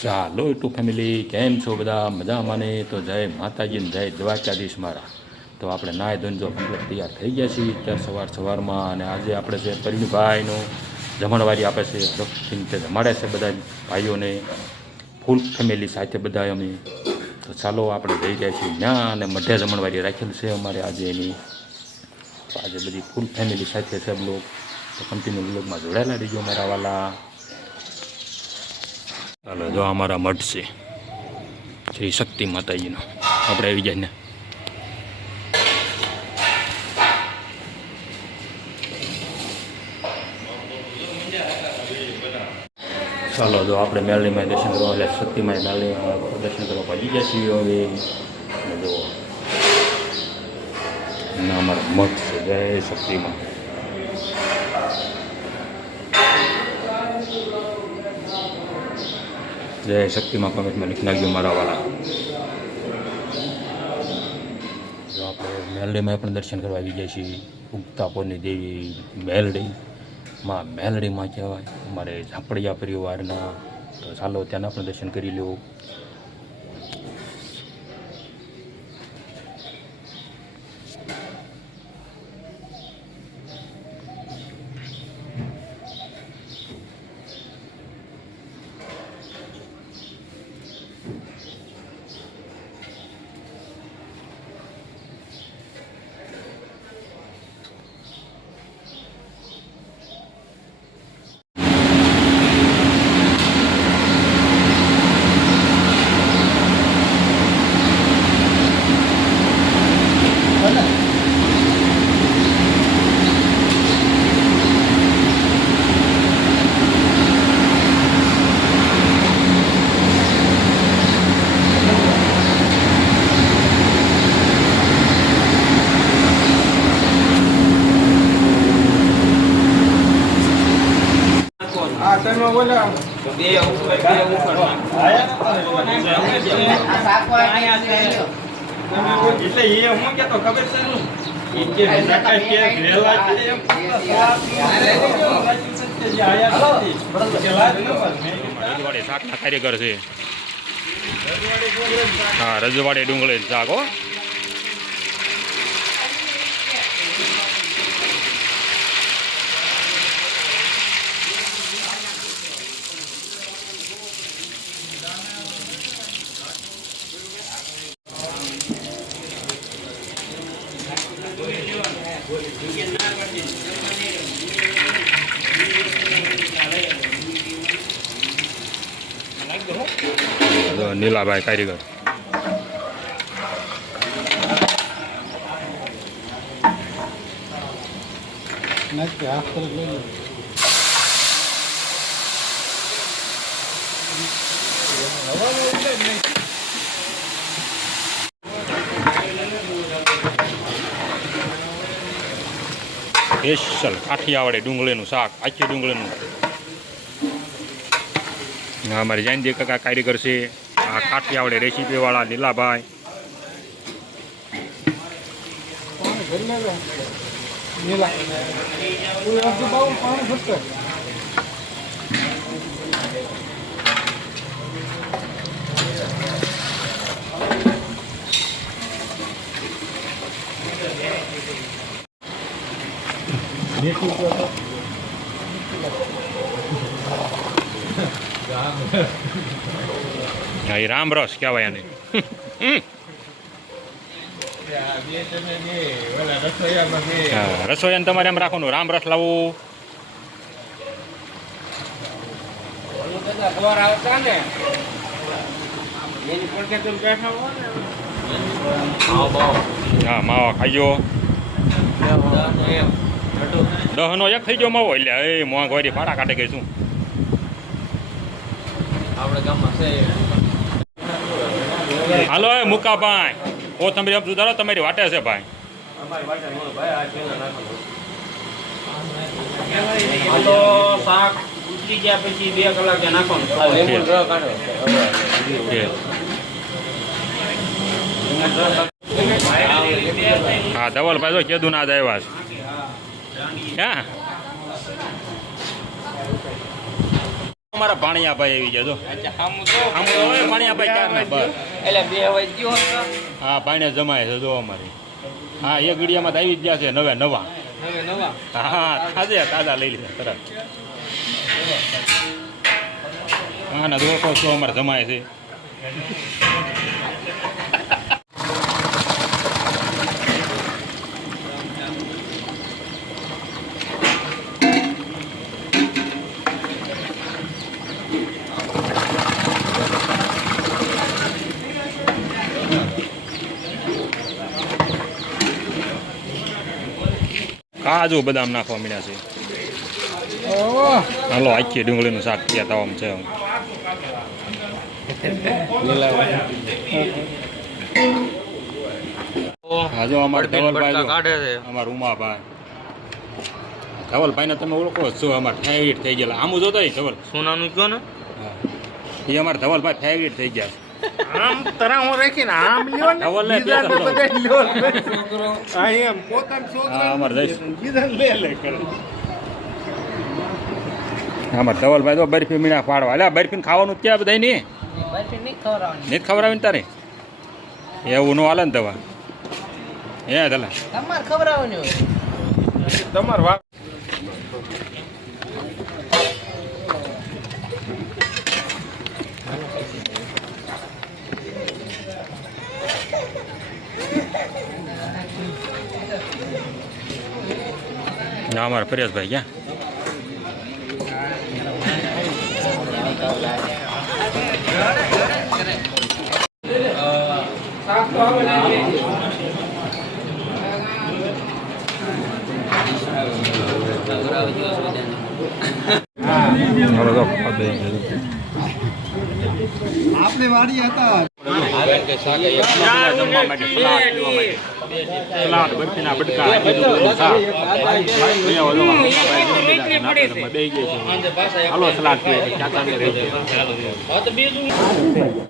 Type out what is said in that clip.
ચાલો YouTube family કેમ છો બધા મજામાં ને? તો જય માતાજી ને જય દ્વારકાધીશ મારા. તો આપણે નાય ધોઈને જો કમ્પ્લીટ તૈયાર થઈ ગયા છીએ અત્યારે સવારમાં. અને આજે આપણે છે પરિણીભાઈનું જમણવારી આપે છે રીતે જમાડે છે બધા ભાઈઓને ફૂલ ફેમિલી સાથે બધા અમે. તો ચાલો આપણે જઈ રહ્યા છીએ ત્યાં અને મધ્ય જમણવારી રાખેલ છે અમારે આજે એની. તો આજે બધી ફૂલ ફેમિલી સાથે છે બ્લોગ. તો કન્ટિન્યુ બ્લોગમાં જોડાયેલા રહીજો મારા વાલા. ચાલો જો અમારા મઠ છે શ્રી શક્તિ માતાજીનો. આપણે આવી જાય ને ચાલો જો આપણે મેળીમાં દર્શન કરવા એટલે શક્તિમાં મેળી દર્શન કરવા પહોંચી ગયા છીએ હવે. જો અમારા મઠ છે જય શક્તિમાં. જય શક્તિમાં કમેન્ટમાં લખી નાખજો મારા વાળા. જો આપણે મેલડીમાં પણ દર્શન કરવા આવી ગયા છીએ. ઉગતાપોરની દેવી મેલડી માં મેલડીમાં કહેવાય અમારે ઝાપડિયા પરિવારના. તો ચાલો ત્યાંના પણ દર્શન કરી લો. એટલે એ હું કેતો ખબર છે શાકના કારીગર છે. હા રજવાડે ડુંગળી શાક હો. નીલાભાઈ કારીગર. સ્પેશિયલ કાઠિયાવાડી ડુંગળીનું શાક, આખી ડુંગળીનું. અમારી જયંતિ કાકા કારીગર છે. આ કાઠિયાવાડી રેસીપી વાળા લીલાભાઈ. હા એ રામરસ કહેવાય એને. રસોઈયાને તમારે એમ રાખવાનું રામરસ લાવવું. હા માવા ખાઈજો. 10નો એક થઈ ગયો માવો. એટલે એ મોંઘવારી ફાડા કાઢે ગઈ શું આપણે ગામમાં છે. હાલો એ મુકાભાઈ ઓ તમે સુધારો તમારી વાટે છે ભાઈ. હાલો શાક ઉતરી ગયા પછી 2 કલાકે નાખવાનું. હા ધવલભાઈ તો કીધું ના જ આવ્યા છે. અમારા ભાણિયાભાઈ આવી ગયા જો અચ્છા હામું તો આમ તો હવે ભાણિયાભાઈ ક્યારના બસ એટલે બે હવે ગયો હતો હા ભાઈને જમાય છે જો અમારી હા એ ઘડિયામાં તો આવી જ ગયા છે નવે નવા હવે નવા હા આજે તાજા લઈ લીધા તરત હા ના દોસ્તો શું અમારે જમાય છે કાજુ બદામ નાખવા મળ્યા છે હાલો આખી ડુંગળીનું શાક ત્યાં તાવામાં છે હા જો અમારા ધવલભાઈ કાઢે છે અમારા ઉમાભાઈ ધવલભાઈને તમે ઓળખો છો અમારા ફેવરિટ થઈ ગયેલા આમ જોતો ધવલ સોનાનું કયો ને હા એ અમારા ધવલભાઈ ફેવરિટ થઈ ગયા આમ તરા હું રાખીને આમ લ્યો ને ધવલ ને બીજાને બધાય લ્યો ને. આ એમ પોતાના હા છોકરાને અમારે જઈશ બીજાને લે કરે. અમારા ધવલભાઈ તો બરફી મીણા પાડવા અલ્યા બરફીને ખાવાનું ક્યાં બધા નહીં નથી ખવડાવીને તારે એવું નો હાલે ને દવા હે ધલા તમારે ખવડાવવાની હોય તમાર વાત ના અમારા પરેશભાઈ ક્યાં આપણી વાડી હતા સલાડ બરફીના બટકા હાલો સલાડ પીએ હા તો બીજું